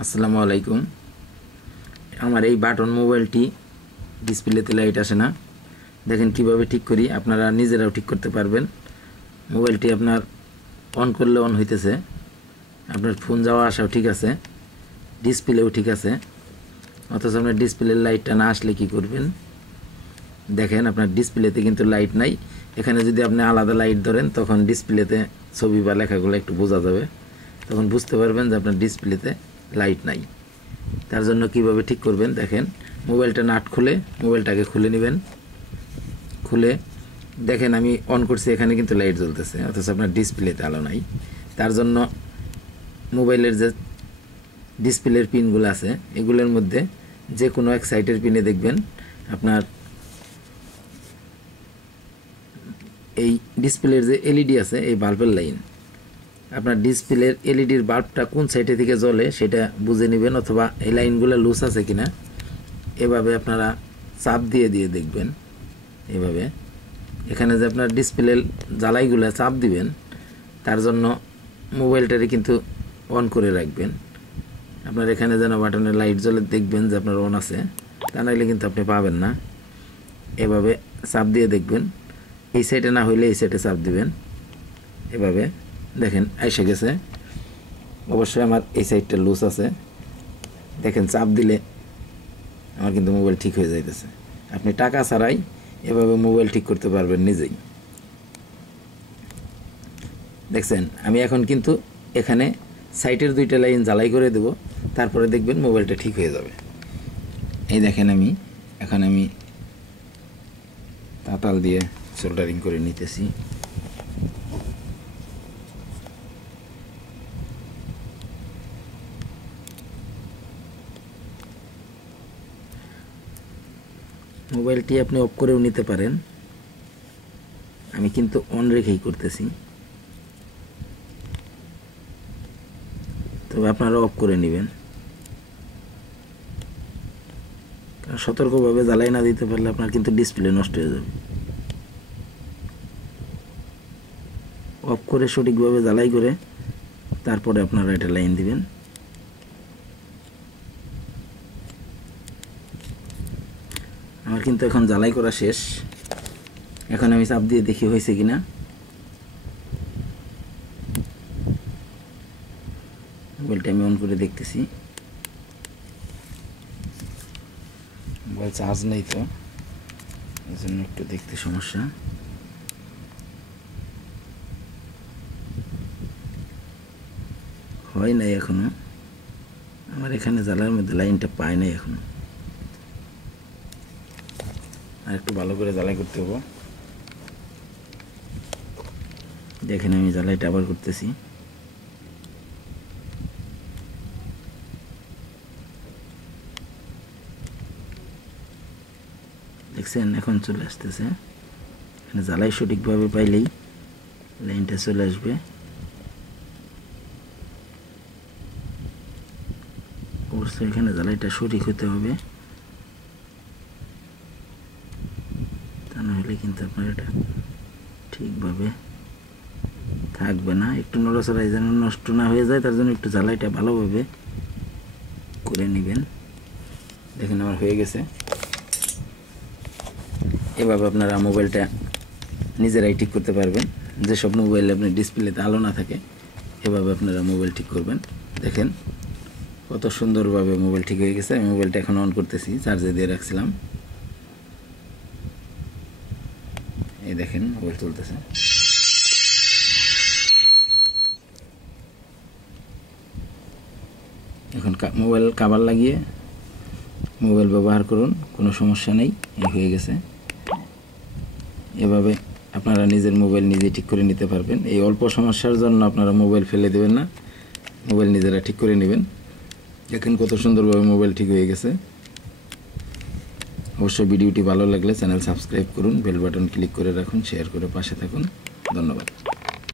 আসসালামু আলাইকুম। আমার এই বাটন মোবাইলটি ডিসপ্লেতে লাইট আসে না, দেখেন কিভাবে ঠিক করি। আপনারা নিজেরাও ঠিক করতে পারবেন। মোবাইলটি আপনার অন করলে অন হইতেছে, আপনার ফোন যাওয়া আসাও ঠিক আছে, ডিসপ্লেও ঠিক আছে, অথচ আপনার ডিসপ্লের লাইটটা না আসলে কি করবেন? দেখেন আপনার ডিসপ্লেতে কিন্তু লাইট নাই। এখানে যদি আপনি আলাদা লাইট ধরেন তখন ডিসপ্লেতে ছবি বা লেখাগুলো একটু বোঝা যাবে, তখন বুঝতে পারবেন যে আপনার ডিসপ্লেতে লাইট নাই। তার জন্য কিভাবে ঠিক করবেন দেখেন। মোবাইলটা নাট খুলে মোবাইলটাকে খুলে নেবেন। খুলে দেখেন আমি অন করছি, এখানে কিন্তু লাইট জ্বলতেছে, অথচ আপনার ডিসপ্লেতে আলো নাই। তার জন্য মোবাইলের যে ডিসপ্লের পিনগুলো আছে এগুলোর মধ্যে যে কোনো এক সাইডের পিনে দেখবেন আপনার এই ডিসপ্লের যে এলইডি আছে এই বাল্বের লাইন, আপনার ডিসপ্লের এলইডির বাল্বটা কোন সাইডে থেকে জ্বলে সেটা বুঝে নেবেন, অথবা এই লাইনগুলো লুজ আছে কিনা এভাবে আপনারা চাপ দিয়ে দিয়ে দেখবেন। এভাবে এখানে যে আপনার ডিসপ্লের জ্বালাইগুলো চাপ দিবেন, তার জন্য মোবাইলটারে কিন্তু অন করে রাখবেন। আপনার এখানে যেন বাটনের লাইট জ্বলে দেখবেন যে আপনার অন আছে, তা নাহলে কিন্তু আপনি পাবেন না। এভাবে চাপ দিয়ে দেখবেন, এই সাইডে না হইলে এই সাইডে চাপ দিবেন। এভাবে দেখেন এসে গেছে। অবশ্যই আমার এই সাইডটা লুজ আছে, দেখেন চাপ দিলে আমার কিন্তু মোবাইল ঠিক হয়ে যাইতেছে। আপনি টাকা ছাড়াই এভাবে মোবাইল ঠিক করতে পারবেন নিজেই। দেখছেন আমি এখন কিন্তু এখানে সাইডের দুইটা লাইন জ্বালাই করে দেব, তারপরে দেখবেন মোবাইলটা ঠিক হয়ে যাবে। এই দেখেন আমি এখন তাতাল দিয়ে সোল্ডারিং করে নিতেছি। মোবাইলটি আপনি অফ করেও নিতে পারেন, আমি কিন্তু অন রেখেই করতেছি, তবে আপনারা অফ করে নেবেন। কারণ সতর্কভাবে জ্বালাই না দিতে পারলে আপনার কিন্তু ডিসপ্লে নষ্ট হয়ে যাবে। অফ করে সঠিকভাবে জ্বালাই করে তারপরে আপনারা এটা লাইন দিবেন। আমার কিন্তু এখন জ্বালাই করা শেষ। এখন আমি চাপ দিয়ে দেখি হয়েছে কিনা। মোবাইলটা আমি অন করে দেখতেছি, মোবাইল চার্জ নেই তো, এই জন্য একটু দেখতে সমস্যা। হয় নাই এখনো, আমার এখানে জ্বালার মধ্যে লাইনটা পায় নাই এখনো। আর একটু ভালো করে জ্বালাই করতে হবে। দেখেন আমি জ্বালাইটা আবার করতেছি। দেখছেন এখন চলে আসতেছে। এখানে জ্বালাই সঠিকভাবে পাইলেই লাইনটা চলে আসবে। অবশ্যই এখানে জ্বালাইটা সঠিক হতে হবে, তা না হলে কিন্তু আপনার এটা ঠিকভাবে থাকবে না। একটু নড়াচড়াই যেন নষ্ট না হয়ে যায়, তার জন্য একটু জ্বালাইটা ভালোভাবে করে নেবেন। দেখেন আমার হয়ে গেছে। এভাবে আপনারা মোবাইলটা নিজেরাই ঠিক করতে পারবেন। যেসব মোবাইলে আপনার ডিসপ্লেতে আলো না থাকে এভাবে আপনারা মোবাইল ঠিক করবেন। দেখেন কত সুন্দরভাবে মোবাইল ঠিক হয়ে গেছে। আমি মোবাইলটা এখন অন করতেছি, চার্জে দিয়ে রাখছিলাম। এই দেখেন মোবাইল চলতেছে। এখন মোবাইল কভার লাগিয়ে মোবাইল ব্যবহার করুন, কোনো সমস্যা নেই। এই হয়ে গেছে। এভাবে আপনারা নিজের মোবাইল নিজে ঠিক করে নিতে পারবেন। এই অল্প সমস্যার জন্য আপনারা মোবাইল ফেলে দেবেন না, মোবাইল নিজেরা ঠিক করে নেবেন। দেখেন কত সুন্দরভাবে মোবাইল ঠিক হয়ে গেছে। অবশ্যই ভিডিওটি ভালো লাগলে চ্যানেল সাবস্ক্রাইব করুন, বেল বাটন ক্লিক করে রাখুন, শেয়ার করে পাশে থাকুন। ধন্যবাদ।